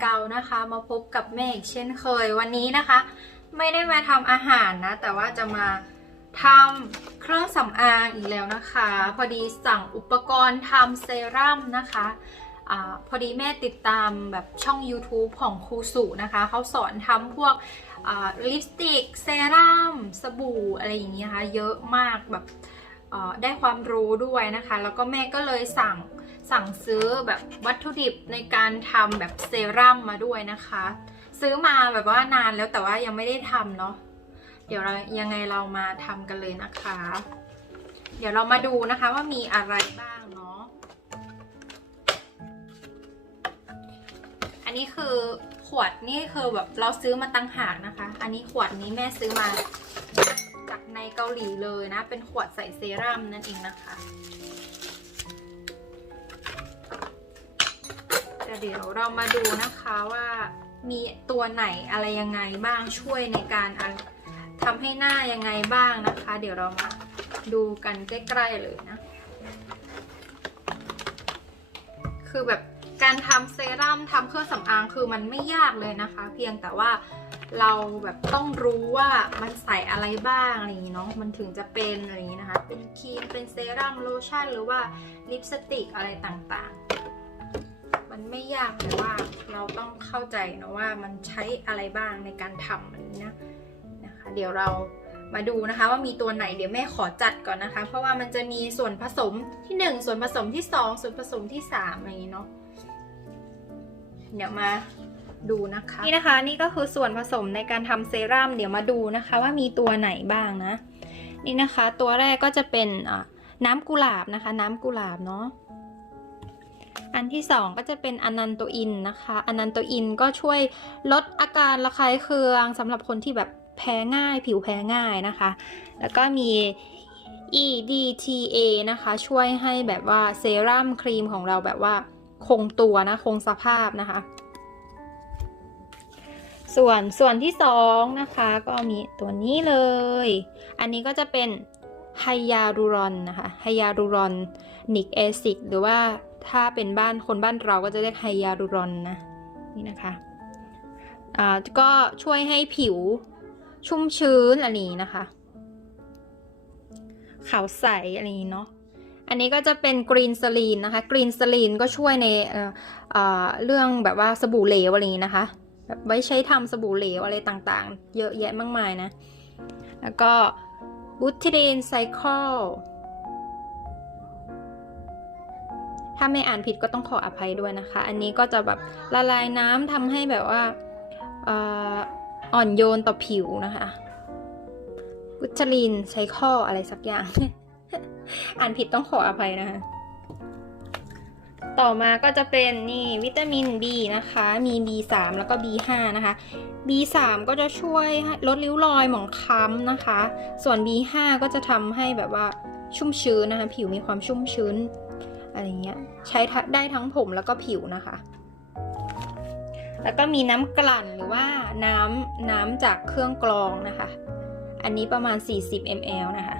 เกานะคะ มาพบกับแม่อีกเช่นเคยวันนี้นะคะ ไม่ได้มาทำอาหารนะ แต่ว่าจะมาทำเครื่องสำอางอีกแล้วนะคะ พอดีสั่งอุปกรณ์ทำเซรั่มนะคะอพอดีแม่ติดตามแบบช่อง YouTube ของครูสุนะคะ เขาสอนทำพวกลิปสติกเซรั่มสบู่อะไรอย่างเงี้ยค่ะเยอะมากแบบได้ความรู้ด้วยนะคะ แล้วก็แม่ก็เลยสั่ง สั่งซื้อแบบวัตถุดิบในการทำแบบเซรั่มมาด้วยนะคะ ซื้อมาแบบว่านานแล้วแต่ว่ายังไม่ได้ทำเนาะเดี๋ยวเรายังไงเรามาทำกันเลยนะคะ เดี๋ยวเรามาดูนะคะว่ามีอะไรบ้างเนาะอันนี้คือขวดนี่คือแบบเราซื้อมาตั้งหากนะคะ อันนี้ขวดนี้แม่ซื้อมาจากในเกาหลีเลยนะ เป็นขวดใส่เซรั่มนั่นเองนะคะ แต่เดี๋ยวเรามาดูนะคะว่ามีตัวไหนอะไรยังไงบ้างช่วยในการทำให้หน้ายังไงบ้างนะคะ เดี๋ยวเรามาดูกันใกล้ๆเลยนะ คือแบบการทำเซรั่มทำเครื่องสำอางคือมันไม่ยากเลยนะคะ เพียงแต่ว่าเราแบบต้องรู้ว่ามันใส่อะไรบ้างอะไรอย่างนี้เนาะมันถึงจะเป็นอะไรอย่างนี้นะคะ เป็นครีมเป็นเซรั่มโลชั่นหรือว่าลิปสติกอะไรต่างๆ มันไม่ยากแต่ว่าเราต้องเข้าใจนะว่ามันใช้อะไรบ้างในการทำแบบนี้นะนะคะ เดี๋ยวเรามาดูนะคะว่ามีตัวไหนเดี๋ยวแม่ขอจัดก่อนนะคะ เพราะว่ามันจะมีส่วนผสมที่ 1 ส่วนผสมที่ 2 ส่วนผสมที่3อะไรอย่างนี้เนาะเดี๋ยวมาดูนะคะนี่นะคะนี่ก็คือส่วนผสมในการทำเซรั่มเดี๋ยวมาดูนะคะว่ามีตัวไหนบ้างนะ นี่นะคะ ตัวแรกก็จะเป็นน้ำกุหลาบนะคะ น้ำกุหลาบเนาะ อันที่สองก็จะเป็นอนันโตอินนะคะอนันโตอินก็ช่วยลดอาการระคายเคืองสำหรับคนที่แบบแพ้ง่ายผิวแพ้ง่ายนะคะ แล้วก็มี EDTA นะคะ ช่วยให้แบบว่าเซรั่มครีมของเราแบบว่าคงตัวนะ คงสภาพนะคะ ส่วนส่วนที่สองนะคะ ก็มีตัวนี้เลย อันนี้ก็จะเป็นไฮยาลูรอนนะคะไฮยาลูรอนนิกแอซิดหรือว่า ถ้าเป็นบ้านคนบ้านเราก็จะเรียกไฮยาลูรอนนะนี่นะคะอ่าก็ช่วยให้ผิวชุ่มชื้นอะไรนี้นะคะขาวใสอะไรนี้เนาะอันนี้ก็จะเป็นกรีนสลีนนะคะกรีนสลีนก็ช่วยในเอ่อเเรื่องแบบว่าสบู่เหลวอะไรนี้นะคะแบบไว้ใช้ทำสบู่เหลวอะไรต่างๆ เยอะแยะมากมายนะ แล้วก็บูทรีนไซเคิล ถ้าไม่อ่านผิดก็ต้องขออภัยด้วยนะคะ อันนี้ก็จะแบบละลายน้ำทำให้แบบว่าอ่ออ่อนโยนต่อผิวนะคะบูทรีนไซเคิลอะไรสักอย่าง อ่านผิดต้องขออภัยนะคะ ต่อมาก็จะเป็นนี่วิตามิน B นะคะ มี B3 แล้วก็ B5 นะคะ B3 ก็จะช่วยลดริ้วรอยหมองคล้ำนะคะ ส่วน B5 ก็จะทำให้แบบว่าชุ่มชื้นนะคะ ผิวมีความชุ่มชื้น อะไรเงี้ยใช้ได้ทั้งผมแล้วก็ผิวนะคะ แล้วก็มีน้ำกลั่นหรือว่าน้ำน้ำจากเครื่องกรองนะคะ อันนี้ประมาณ 40 ml นะคะ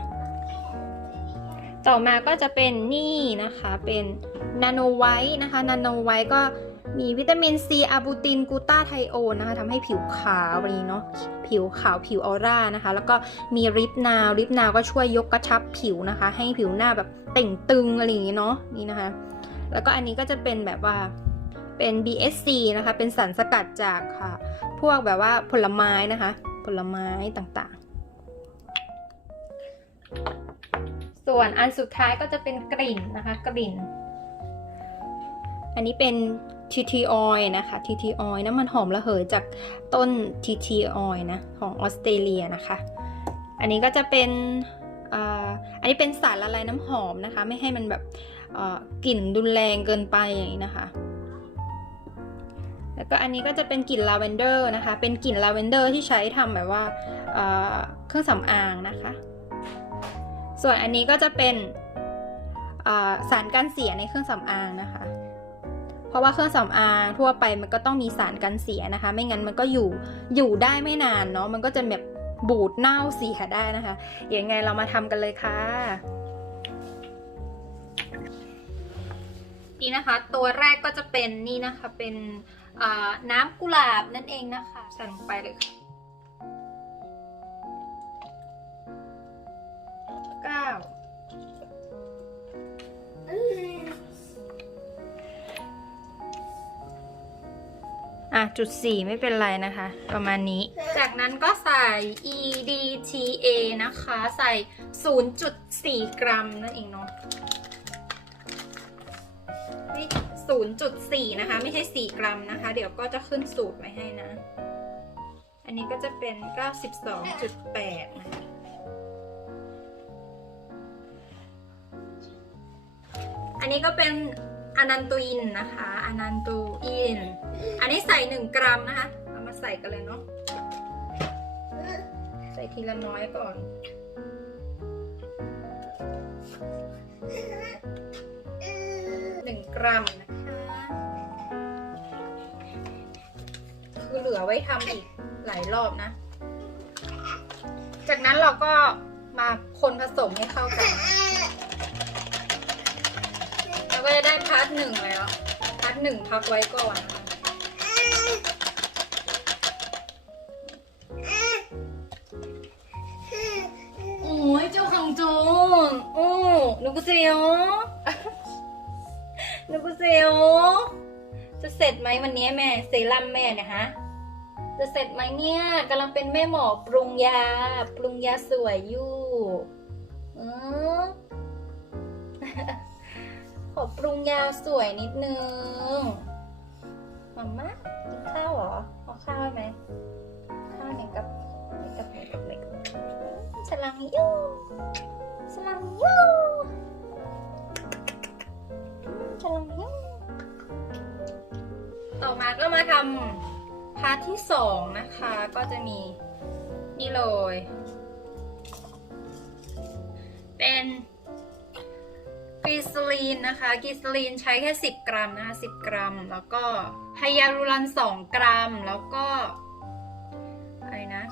ต่อมาก็จะเป็นนี่นะคะเป็นนาโนไวท์นะคะนาโนไวท์ก็ มีวิตามินซีอาบูตินกูตาไทโอนนะคะทำให้ผิวขาวนี้เนาะผิวขาวผิวออร่านะคะ แล้วก็มีริปนาวริปนาวก็ช่วยยกกระชับผิวนะคะ ให้ผิวหน้าแบบเต่งตึงอะไรอย่างนี้เนาะนี่นะคะ แล้วก็อันนี้ก็จะเป็นแบบว่าเป็น BSC นะคะ เป็นสารสกัดจากค่ะ พวกแบบว่าผลไม้นะคะ ผลไม้ต่างๆ ส่วนอันสุดท้ายก็จะเป็นกลิ่นนะคะ กลิ่น อันนี้เป็น TT oil นะคะ TT oil น้ำมันหอมระเหยจากต้น TT oil นะของออสเตรเลียนะคะ อันนี้ก็จะเป็นอันนี้เป็นสารละลายน้ำหอมนะคะ ไม่ให้มันแบบกลิ่นรุนแรงเกินไปอย่างนี้นะคะแล้วก็อันนี้ก็จะเป็นกลิ่นลาเวนเดอร์นะคะ เป็นกลิ่นลาเวนเดอร์ที่ใช้ทำแบบว่าเครื่องสำอางนะคะ ส่วนอันนี้ก็จะเป็นสารกันเสียในเครื่องสำอางนะคะ เพราะว่าเครื่องสำอางทั่วไปมันก็ต้องมีสารกันเสียนะคะ ไม่งั้นมันก็อยู่อยู่ได้ไม่นานเนาะมันก็จะแบบบูดเน่าเสียได้นะคะอย่างไงเรามาทำกันเลยค่ะ นี่นะคะ ตัวแรกก็จะเป็นนี่นะคะเป็นน้ำกุหลาบนั่นเองนะคะใส่ลงไปเลยค่ะ 0.4 ไม่เป็นไรนะคะ ประมาณนี้ จากนั้นก็ใส่ EDTA นะคะ ใส่ 0.4 กรัมนั่นเองเนาะ0.4 นะคะ ไม่ใช่ 4 กรัมนะคะ เดี๋ยวก็จะขึ้นสูตรมาให้นะ อันนี้ก็จะเป็น 92.8 นะะอันนี้ก็เป็น อนันตูอินนะคะอนันตูอิน อันนี้ใส่ 1 กรัมนะคะ เอามาใส่กันเลยเนาะ ใส่ทีละน้อยก่อนหนึ่งกรัมนะคะ คือเหลือไว้ทำอีกหลายรอบนะ จากนั้นเราก็มาคนผสมให้เข้ากัน นะเราก็จะได้พาร์ทหนึ่งแล้วพาร์ทหนึ่งพักไว้ก่อนโอ้ยเจ้าขังจูนโอ้นุกุเซียวนุกุเซียวจะเสร็จไหมวันนี้แม่เซรั่มแม่เนี่ยฮะจะเสร็จไหมเนี่ยกำลังเป็นแม่หมอปรุงยา ปรุงยาสวยอยู่ อือ ขอปรุงยาสวยนิดนึงมาม่ากินข้าวเหรอเอาข้าวไหมข้าวไหนกับไหนกับไหนกับไหนกับสลังยูสลังยูสลังยูต่อมาก็มาทำพาร์ทที่สองนะคะ ก็จะมีนี่เลย เป็น ลีนนะคะกรีซลีนใช้แค่ 10 กรัมนะคะ10 กรัม แล้วก็ไฮยาลูรอน2 กรัม แล้วก็อะไรนะ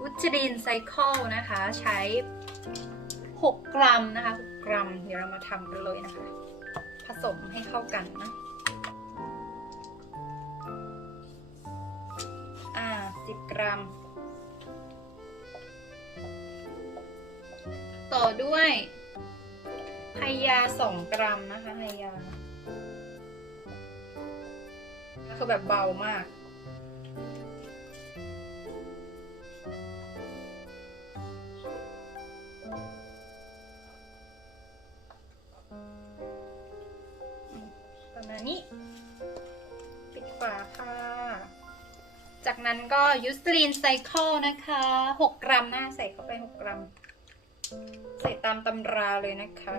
วูชดีนไซเคิลนะคะใช้ 6 กรัมนะคะ6กรัม เดี๋ยวเรามาทำกันเลยนะคะ ผสมให้เข้ากันนะอ่า10 กรัม ต่อด้วย ไฮยา2กรัมนะคะไฮยาคือแบบเบามาก ประมาณนี้ ปิดฝาค่ะ จากนั้นก็ยูสลีนไซเคิลนะคะ 6 กรัมนะใส่เข้าไป 6 กรัม ใส่ตามตำราเลยนะคะ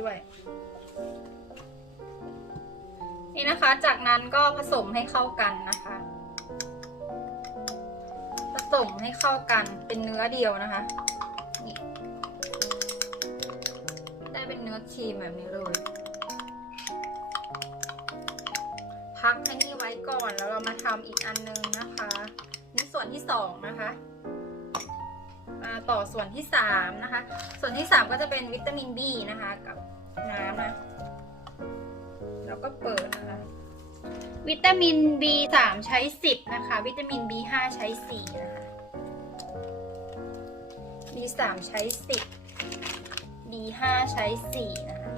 ด้วย นี่นะคะ จากนั้นก็ผสมให้เข้ากันนะคะ ผสมให้เข้ากันเป็นเนื้อเดียวนะคะนี่ได้เป็นเนื้อครีมแบบนี้เลย พักให้นี่ไว้ก่อนแล้วเรามาทำอีกอันนึงนะคะ นี่ส่วนที่สองนะคะ ต่อส่วนที่สามนะคะ ส่วนที่สามก็จะเป็นวิตามิน B นะคะ กับน้ำนะแล้วก็เปิดนะคะ วิตามิน B สามใช้สิบนะคะ วิตามิน B ห้าใช้สี่นะคะ B สามใช้สิบ B ห้าใช้สี่นะคะ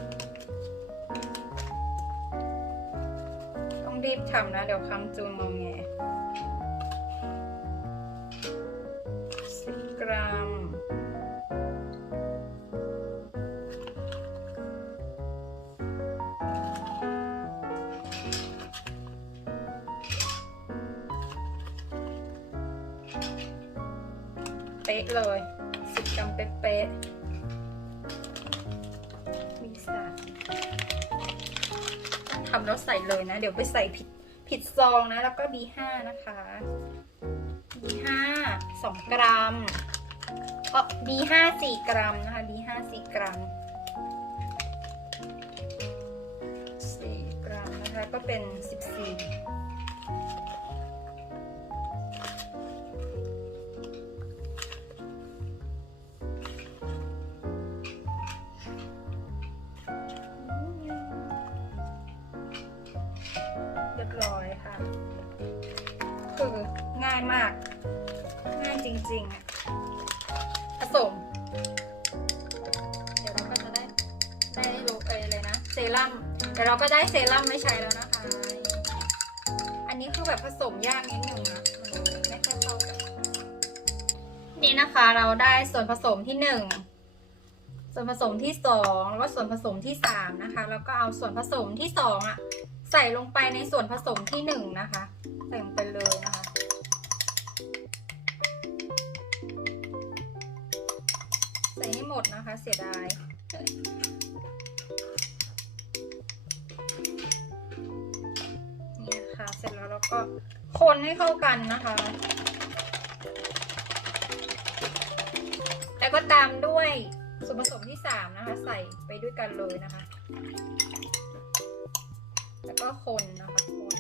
ต้องรีบทำนะ เดี๋ยวคำจูนงงแง รัมเป๊ะเลยสิบกรัมเป๊ะๆมีสามทำแล้วใส่เลยนะ เดี๋ยวไปใส่ผิดผิดซองนะ แล้วก็ B5 นะคะ B5 2 กรัม ก็ดีห้าสี่กรัมนะคะดีห้าสี่กรัมสี่กรัมนะคะก็เป็นสิบสี่เรียบร้อยค่ะ คือง่ายมาก ง่ายจริงๆ รั่มเดี๋ยวเราก็ได้เซรั่มไม่ใช้แล้วนะคะ อันนี้คือแบบผสมยากนิดนึงนะมันไม่ค่อยเข้ากันนี่นะคะเราได้ส่วนผสมที่หนึ่งส่วนผสมที่สองแล้วก็ส่วนผสมที่สามนะคะ แล้วก็เอาส่วนผสมที่สองอะใส่ลงไปในส่วนผสมที่หนึ่งนะคะ ก็คนให้เข้ากันนะคะ แล้วก็ตามด้วยส่วนผสมที่สามนะคะ ใส่ไปด้วยกันเลยนะคะ แล้วก็คนนะคะคน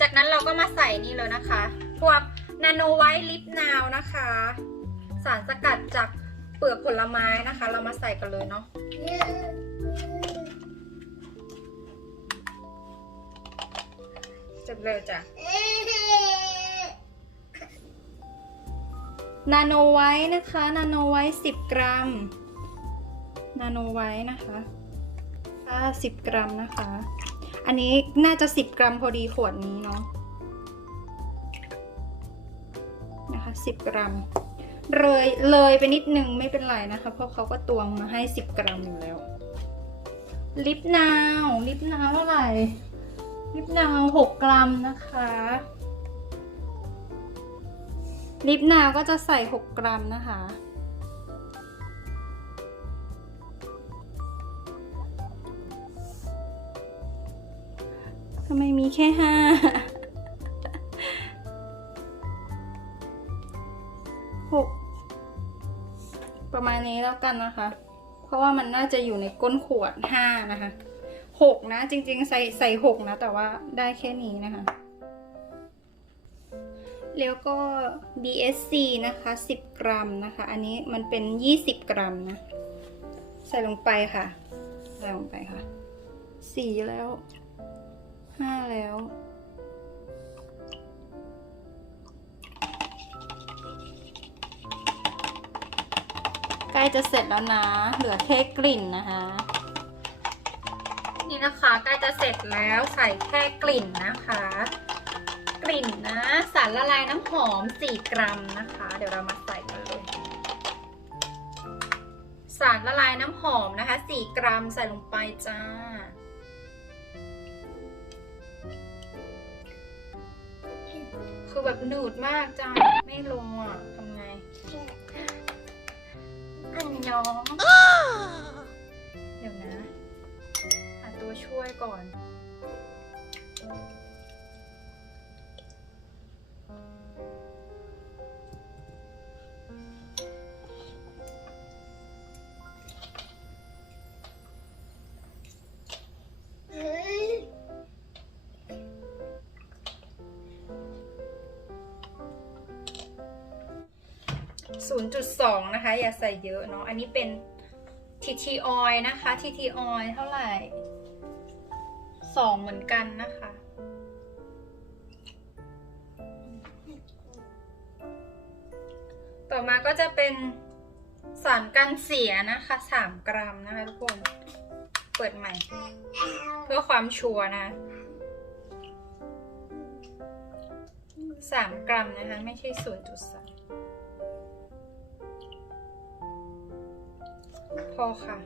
จากนั้นเราก็มาใส่นี่เลยนะคะ พวก นาโนไวท์ลิปนาวนะคะ สารสกัดจากเปลือกผลไม้นะคะ เรามาใส่กันเลยเนาะจุดเลยจ้ะนาโนไวท์นะคะ นาโนไวท์สิบกรัม นาโนไวท์นะคะถ้าสิบกรัมนะคะ อันนี้น่าจะสิบกรัมพอดีขวดนี้เนาะ นะคะสิบกรัม เลยเลยไปนิดนึงไม่เป็นไรนะคะ เพราะเขาก็ตวงมาให้สิบกรัมอยู่แล้ว ลิปนาวลิปนาวเท่าไหร่ ลิปนาวหกกรัมนะคะ ลิปนาวก็จะใส่หกกรัมนะคะทำไมมีแค่ห้า แล้วกันนะคะ เพราะว่ามันน่าจะอยู่ในก้นขวดห้านะคะหกนะ จริง ๆ ใส่ใส่หกนะ แต่ว่าได้แค่นี้นะคะ แล้วก็ BSC นะคะ 10 กรัมนะคะ อันนี้มันเป็น 20 กรัมนะ ใส่ลงไปค่ะ ใส่ลงไปค่ะสี่แล้วห้าแล้ว ใกล้จะเสร็จแล้วนะ เหลือแค่กลิ่นนะคะ นี่นะคะใกล้จะเสร็จแล้วใส่แค่กลิ่นนะคะ กลิ่นนะสารละลายน้ำหอม 4 กรัมนะคะ เดี๋ยวเรามาใส่กันเลยสารละลายน้ำหอมนะคะ 4 กรัมใส่ลงไปจ้าคือแบบหนืดมากจ้าไม่ลงอะ ยอง เดี๋ยวนะ หาตัวช่วยก่อน 0.2 นะคะ อย่าใส่เยอะเนาะ อันนี้เป็น TT oil นะคะ TT oil เท่าไหร่สองเหมือนกันนะคะ ต่อมาก็จะเป็นสารกันเสียนะคะ 3 กรัมนะคะทุกคน เปิดใหม่ เพื่อความชัวร์นะ3กรัมนะคะ ไม่ใช่0.3 อค่ะ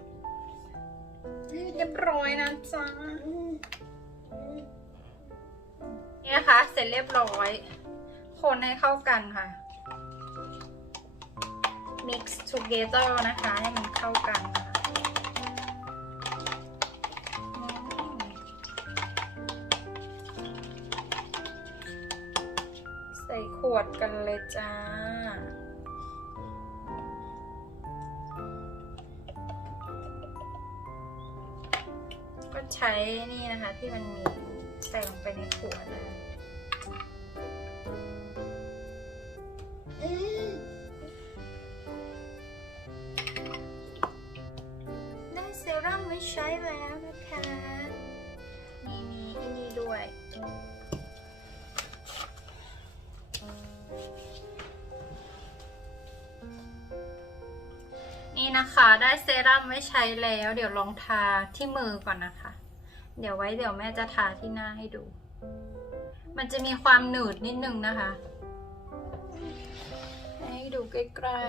เรียบร้อยนะจ๊ะนี่นะคะ เสร็จเรียบร้อย คนให้เข้ากันค่ะ mix together นะคะ ให้มันเข้ากันนะคะใส่ขวดกันเลยจ้า ช้นี่นะคะที่มันมีใส่ลงไปในขวดได้เซรั่มไว้ใช้แล้วนะคะมีมีที่นี่ด้วยนี่นะคะได้เซรั่มไว้ใช้แล้ว เดี๋ยวลองทาที่มือก่อนนะคะ เดี๋ยวไว้เดี๋ยวแม่จะทาที่หน้าให้ดู มันจะมีความหนืดนิดนึงนะคะ ให้ดูใกล้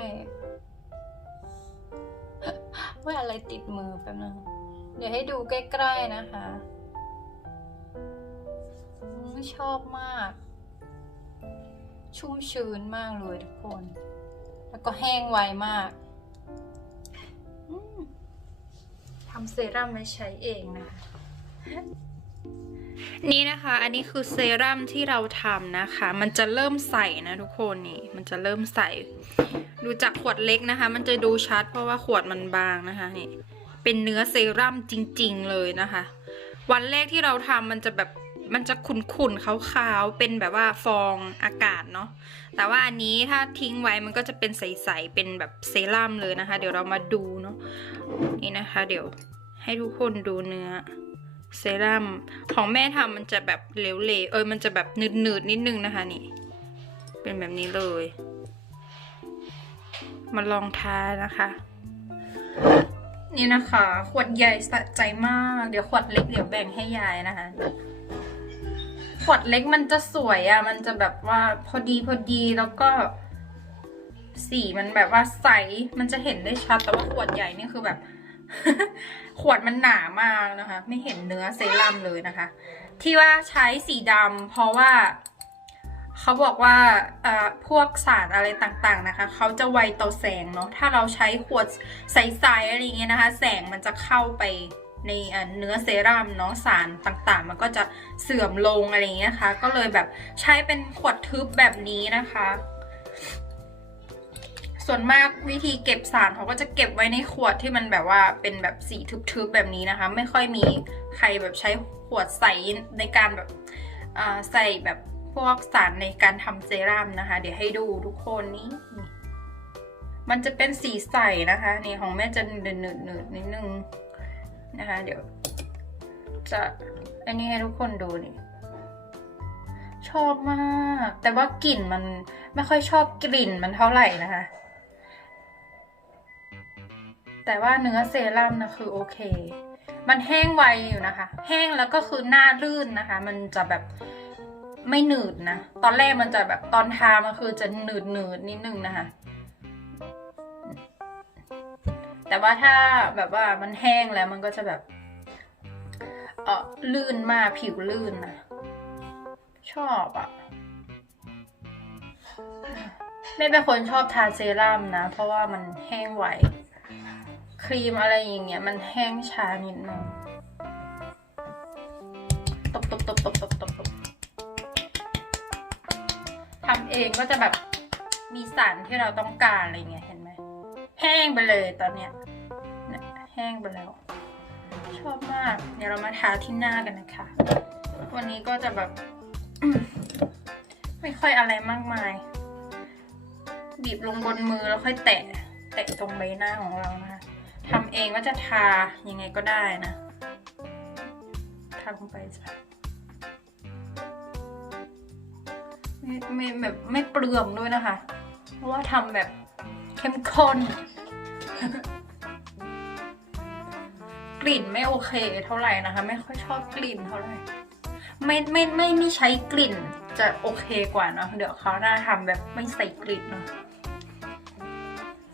ๆว่าอะไรติดมือแป๊บนึงเดี๋ยวให้ดูใกล้ๆนะคะชอบมาก ชุ่มชื้นมากเลยทุกคน แล้วก็แห้งไวมากทำเซรั่มไว้ใช้เองนะคะ นี่นะคะ อันนี้คือเซรั่มที่เราทำนะคะ มันจะเริ่มใสนะทุกคนนี่ มันจะเริ่มใส ดูจากขวดเล็กนะคะ มันจะดูชัดเพราะว่าขวดมันบางนะคะนี่ เป็นเนื้อเซรั่มจริง ๆ เลยนะคะ วันแรกที่เราทำมันจะแบบมันจะขุ่นๆขาวๆ เป็นแบบว่าฟองอากาศเนาะ แต่ว่าอันนี้ถ้าทิ้งไว้มันก็จะเป็นใสๆ เป็นแบบเซรั่มเลยนะคะ เดี๋ยวเรามาดูเนาะ นี่นะคะ เดี๋ยวให้ทุกคนดูเนื้อ เซรั่มของแม่ทำมันจะแบบเหลวๆเออมันจะแบบหนืดๆนิดนึงนะคะนี่ เป็นแบบนี้เลย มาลองทานะคะ นี่นะคะ ขวดใหญ่สะใจมาก เดี๋ยวขวดเล็กเดี๋ยวแบ่งให้ยายนะคะ ขวดเล็กมันจะสวยอะ่ะ มันจะแบบว่าพอดีพอดีแล้วก็ สีมันแบบว่าใส มันจะเห็นได้ชัด แต่ว่าขวดใหญ่นี่คือแบบ ขวดมันหนามากนะคะ ไม่เห็นเนื้อเซรั่มเลยนะคะ ที่ว่าใช้สีดำเพราะว่าเขาบอกว่าพวกสารอะไรต่างๆนะคะ เขาจะไวต่อแสงเนาะถ้าเราใช้ขวดใสๆอะไรอย่างเงี้ยนะคะ แสงมันจะเข้าไปในเอ่อเนื้อเซรั่มเนาะสารต่างๆ มันก็จะเสื่อมลงอะไรอย่างเงี้ยนะคะ ก็เลยแบบใช้เป็นขวดทึบแบบนี้นะคะ ส่วนมากวิธีเก็บสารเขาก็จะเก็บไว้ในขวดที่มันแบบว่าเป็นแบบสีทึบๆแบบนี้นะคะ ไม่ค่อยมีใครแบบใช้ขวดใสในการแบบใส่แบบพวกสารในการทำเซรั่มนะคะ เดี๋ยวให้ดูทุกคนนี่นี่มันจะเป็นสีใสนะคะนี่ของแม่จะเนืดๆนิดนึงนะคะ เดี๋ยว จะอันนี้ให้ทุกคนดูนี่ชอบมาก แต่ว่ากลิ่นมันไม่ค่อยชอบกลิ่นมันเท่าไหร่นะคะ แต่ว่าเนื้อเซรั่มนะคือโอเค มันแห้งไวอยู่นะคะ แห้งแล้วก็คือหน้าลื่นนะคะ มันจะแบบไม่หนืดนะ ตอนแรกมันจะแบบตอนทามันคือจะหนืดหนืดนิดนึงนะคะ แต่ว่าถ้าแบบว่ามันแห้งแล้วมันก็จะแบบเออลื่นมากผิวลื่นนะ ชอบอะ่ะไม่เป็นคนชอบทาเซรั่มนะ เพราะว่ามันแห้งไว ครีมอะไรอย่างเงี้ยมันแห้งช้านิดนึงตบตบตบตบตบตบตบทำเองก็จะแบบมีสารที่เราต้องการอะไรเงี้ยเห็นไหมแห้งไปเลยตอนเนี้ยแห้งไปแล้ว ชอบมาก เดี๋ยวเรามาทาที่หน้ากันนะคะ วันนี้ก็จะแบบ ไม่ค่อยอะไรมากมาย บีบลงบนมือแล้วค่อยแตะแตะตรงใบหน้าของเรานะคะำเองก็จะทายังไงก็ได้นะ ทาลงไปจ้ะไม่ไม่แบบไม่เปลืองด้วยนะคะ เพราะว่าทำแบบเข้มข้น กลิ่นไม่โอเคเท่าไหร่นะคะ ไม่ค่อยชอบกลิ่นเท่าไหร่ ไม่ไม่ไม่ไม่ใช้กลิ่นจะโอเคกว่านะเดี๋ยวเขาวหน้าทำแบบไม่ใส่กลิ่นเนอะ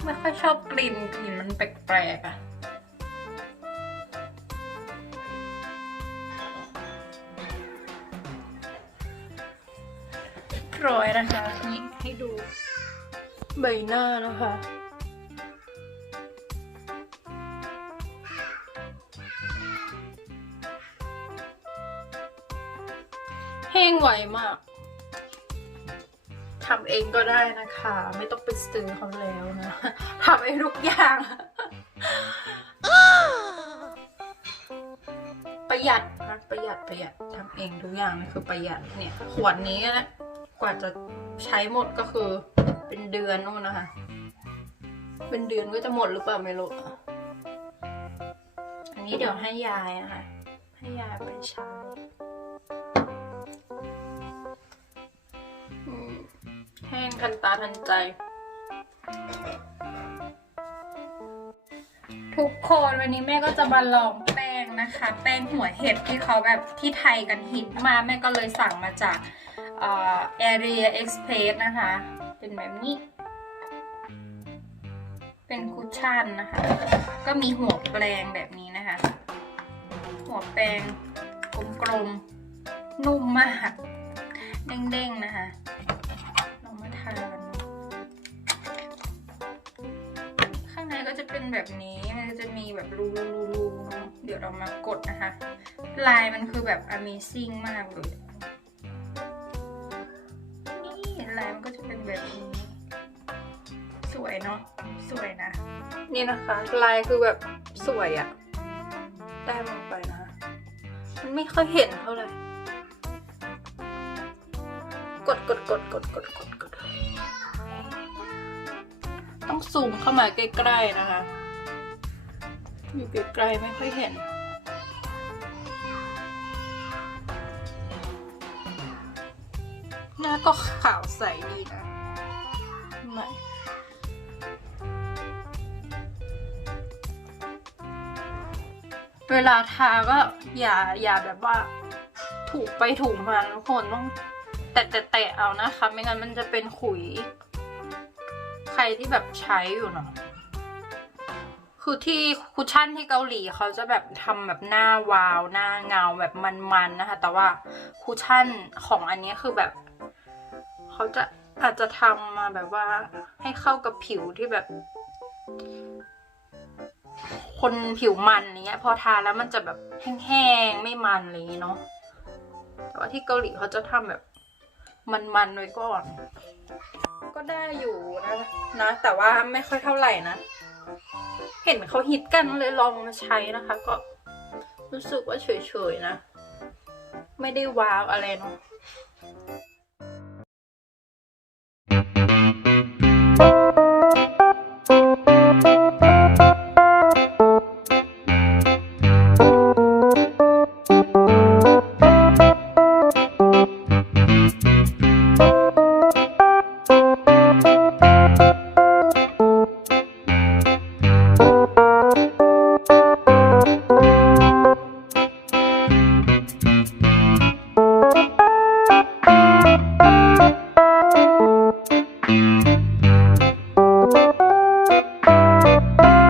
ไม่ค่อยชอบกลิ่นกลิ่นมันแปลกๆอะร้อยนะคะ นี่ให้ดูใบหน้านะคะ แห้งไวมาก เองก็ได้นะคะ ไม่ต้องไปซื้อเขาแล้วนะทำเองทุกอย่าง ประหยัดนะประหยัดประหยัดทำเองทุกอย่างคือประหยัดเนี่ยขวดนี้นะกว่าจะใช้หมดก็คือ เป็นเดือนนู่นนะคะ เป็นเดือนก็จะหมดหรือเปล่าไม่รู้อะอันนี้เดี๋ยวให้ยายนะคะให้ยายไปใช้ ทันตาทันใจ ทุกคนวันนี้แม่ก็จะมาลองแป้งนะคะ แป้งหัวเห็ดที่เขาแบบที่ไทยกันฮิตมา แม่ก็เลยสั่งมาจากเอ่อ Area Express นะคะ เป็นแบบนี้ เป็นคุชชั่นนะคะ ก็มีหัวแปลงแบบนี้นะคะ หัวแปลงกลมๆนุ่มมาก เด้งๆนะคะ แบบนี้มันจะมีแบบรูๆๆๆเนอะเดี๋ยวเรามากดนะคะ ลายมันคือแบบ Amazing มากเลยนี่ลายมันก็จะเป็นแบบนี้ สวยเนาะสวยนะ นี่นะคะ ลายคือแบบสวยอะแต้มลงไปนะคะมันไม่ค่อยเห็นเท่าไหร่กดกดกดกดกดกดกดต้องซูมเข้ามาใกล้ ๆ นะคะ อยู่ไกลๆไม่ค่อยเห็น หน้าก็ขาวใสดีนะไม่เวลาทาก็อย่าอย่าแบบว่า ถูกไปถูกมาทุกคนต้องแตะแตะแตะเอานะคะ ไม่งั้นมันจะเป็นขุย ใครที่แบบใช้อยู่เนาะ คือที่คุชชั่นที่เกาหลีเขาจะแบบทำแบบหน้าวาว หน้าเงาแบบมันๆนะคะ แต่ว่าคุชชั่นของอันนี้คือแบบเขาจะอาจจะทำมาแบบว่าให้เข้ากับผิวที่แบบ คนผิวมันเนี้ย พอทาแล้วมันจะแบบแห้งๆไม่มันอะไรอย่างงี้เนาะแต่ว่าที่เกาหลีเขาจะทำแบบมันๆไว้ก่อน ก็ได้อยู่นะนะ แต่ว่าไม่ค่อยเท่าไหร่นะ เห็นเขาฮิตกันเลยลองมาใช้นะคะ ก็รู้สึกว่าเฉยๆนะ ไม่ได้ว้าวอะไรเนาะ